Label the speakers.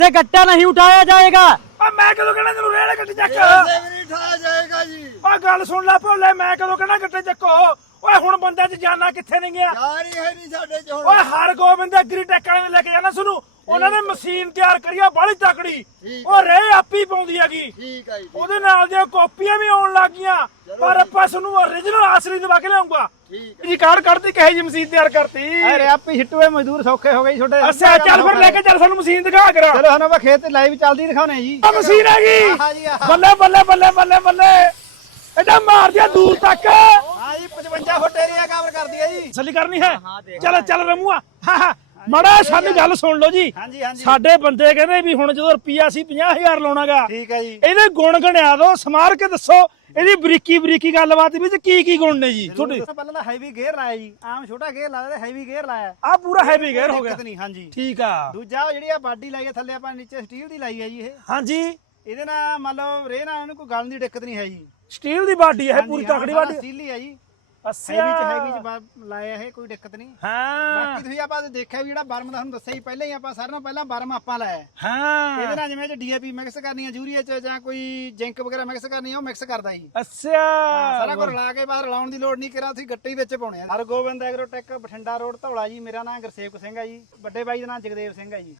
Speaker 1: से गट्टा नहीं उठाया जाएगा।
Speaker 2: मैं कदों कहना तेन रेल गड्डी चक
Speaker 3: उठाया जाएगा जी।
Speaker 2: गल सुन ला भोले मैं कदों कहना गड्डी चको ओए हुण बंदे च जाना कित्थे नहीं गया
Speaker 3: यार ही है नहीं साडे च हुण।
Speaker 2: ओए हर गोबिंद एग्रीटेक वाले ने लेके जाना सुनू ਉਹਨਾਂ ਨੇ ਮਸ਼ੀਨ ਤਿਆਰ ਕਰੀ ਆ ਬੜੀ ਤਕੜੀ
Speaker 3: ਠੀਕ
Speaker 2: ਉਹ ਰੇ ਆਪੀ ਪਾਉਂਦੀ ਹੈਗੀ
Speaker 3: ਠੀਕ ਹੈ ਜੀ।
Speaker 2: ਉਹਦੇ ਨਾਲ ਦੀਆਂ ਕਾਪੀਆਂ ਵੀ ਆਉਣ ਲੱਗ ਗਈਆਂ ਪਰ ਆਪਾਂ ਤੁਹਾਨੂੰ origignal ਆਸਰੀ ਦਵਾ ਕੇ ਲਿਆਉਂਗਾ
Speaker 3: ਠੀਕ
Speaker 2: ਜੀ ਕਾਰਡ ਕੱਢਦੀ ਕਹੇ ਜੀ ਮਸ਼ੀਨ ਤਿਆਰ ਕਰਤੀ
Speaker 1: अरे आप ही छिट्टू मजदूर सौखे हो गए छोटे।
Speaker 2: ਅੱਛਾ ਚੱਲ ਫਿਰ ਲੈ ਕੇ ਚੱਲ ਸਾਨੂੰ ਮਸ਼ੀਨ ਦਿਖਾ ਕਰਾ
Speaker 1: चलो हम खेत लाइव चलती दिखाने जी।
Speaker 2: ਆ ਮਸ਼ੀਨ ਹੈਗੀ
Speaker 1: हाँ जी हाँ।
Speaker 2: ਬੱਲੇ ਬੱਲੇ ਬੱਲੇ ਬੱਲੇ ਬੱਲੇ ਐਡਾ ਮਾਰ ਦਿਆ ਦੂਰ ਤੱਕ
Speaker 1: हाँ जी 55 फुट एरिया कवर कर दिया जी।
Speaker 2: ਤਸੱਲੀ ਕਰਨੀ ਹੈ ਚੱਲ ਚੱਲ ਰਮੂਆ ਮੜਾ ਸਾਡੀ ਗੱਲ ਸੁਣ ਲਓ ਜੀ
Speaker 1: हाँ जी हाँ जी
Speaker 2: ਸਾਡੇ ਬੰਦੇ ਕਹਿੰਦੇ ਵੀ ਹੁਣ ਜਦੋਂ ਰੁਪਿਆ ਸੀ 50000 ਲਾਉਣਾਗਾ
Speaker 1: ठीक है जी।
Speaker 2: ਇਹਦੇ ਗੁਣ ਗਣਿਆ ਦਿਓ ਸਮਾਰ ਕੇ ਦੱਸੋ ਇਹਦੀ ਬਰੀਕੀ ਬਰੀਕੀ ਗੱਲਬਾਤ ਵਿੱਚ ਕੀ ਗੁਣ ਨੇ ਜੀ ਤੁਹਾਡੇ
Speaker 1: ਪਹਿਲਾਂ ਤਾਂ ਹੈਵੀ ਗੇਅਰ ਲਾਇਆ ਜੀ। ਆਮ ਛੋਟਾ ਗੇਅਰ ਲਾਇਆ ਤੇ ਹੈਵੀ ਗੇਅਰ ਲਾਇਆ।
Speaker 2: ਆ ਪੂਰਾ ਹੈਵੀ ਗੇਅਰ ਹੋ ਗਿਆ
Speaker 1: ਦਿੱਕਤ ਨਹੀਂ। ਹਾਂਜੀ
Speaker 2: ਠੀਕ ਆ
Speaker 1: ਦੂਜਾ ਉਹ ਜਿਹੜੀ ਆ ਬਾਡੀ ਲਾਈ ਆ ਥੱਲੇ ਆਪਾਂ ਨੀਚੇ ਸਟੀਲ ਦੀ ਲਾਈ ਆ ਜੀ। ਇਹ
Speaker 2: ਹਾਂਜੀ
Speaker 1: ਇਹਦੇ ਨਾਲ ਮੰਨ ਲਓ ਰੇ ਨਾਲ ਇਹਨੂੰ ਕੋਈ ਗਲਣ ਦੀ ਦਿੱਕਤ ਨਹੀਂ ਹੈ ਜੀ।
Speaker 2: ਸਟੀਲ ਦੀ ਬਾਡੀ ਹੈ ਪੂਰੀ ਤਕੜੀ ਬਾਡੀ
Speaker 1: ਸਟੀਲ ਹੀ ਆ ਜੀ।
Speaker 2: ਅੱਛਾ
Speaker 1: ਹੈਵੀ ਚ ਲਾਇਆ ਇਹ ਕੋਈ ਦਿੱਕਤ ਨਹੀਂ।
Speaker 2: ਹਾਂ
Speaker 1: ਬਾਕੀ ਤੁਸੀਂ ਆਪਾਂ ਦੇਖਿਆ ਵੀ ਜਿਹੜਾ ਬਰਮ ਦਾ ਤੁਹਾਨੂੰ ਦੱਸਿਆ ਹੀ ਪਹਿਲਾਂ ਹੀ ਆਪਾਂ ਸਾਰਿਆਂ ਨਾਲੋਂ ਪਹਿਲਾਂ ਬਰਮ ਆਪਾਂ ਲਾਇਆ।
Speaker 2: ਹਾਂ
Speaker 1: ਇਹਦੇ ਨਾਲ ਜਿਵੇਂ ਚ ਡੀਏਪੀ ਮਿਕਸ ਕਰਨੀ ਆ ਯੂਰੀਆ ਚ ਜਾਂ ਕੋਈ ਜਿੰਕ ਵਗੈਰਾ ਮਿਕਸ ਕਰਨੀ ਆ ਉਹ ਮਿਕਸ ਕਰਦਾ ਜੀ।
Speaker 2: ਅੱਛਾ
Speaker 1: ਸਾਰਾ ਕੁਝ ਰਲਾ ਕੇ ਬਾਹਰ ਰਲਾਉਣ ਦੀ ਲੋੜ ਨਹੀਂ ਕਰਾ ਤੁਸੀਂ ਗੱਟੇ ਵਿੱਚ ਪਾਉਣੇ ਆ। Hargobind agrotech Bathinda road Dhaula ji. ਮੇਰਾ ਨਾਮ ਗੁਰਸੇਵਕ ਸਿੰਘ ਹੈ ਜੀ। ਵੱਡੇ ਬਾਈ ਦਾ ਨਾਮ ਜਗਦੇਵ ਸਿੰਘ ਹੈ ਜੀ।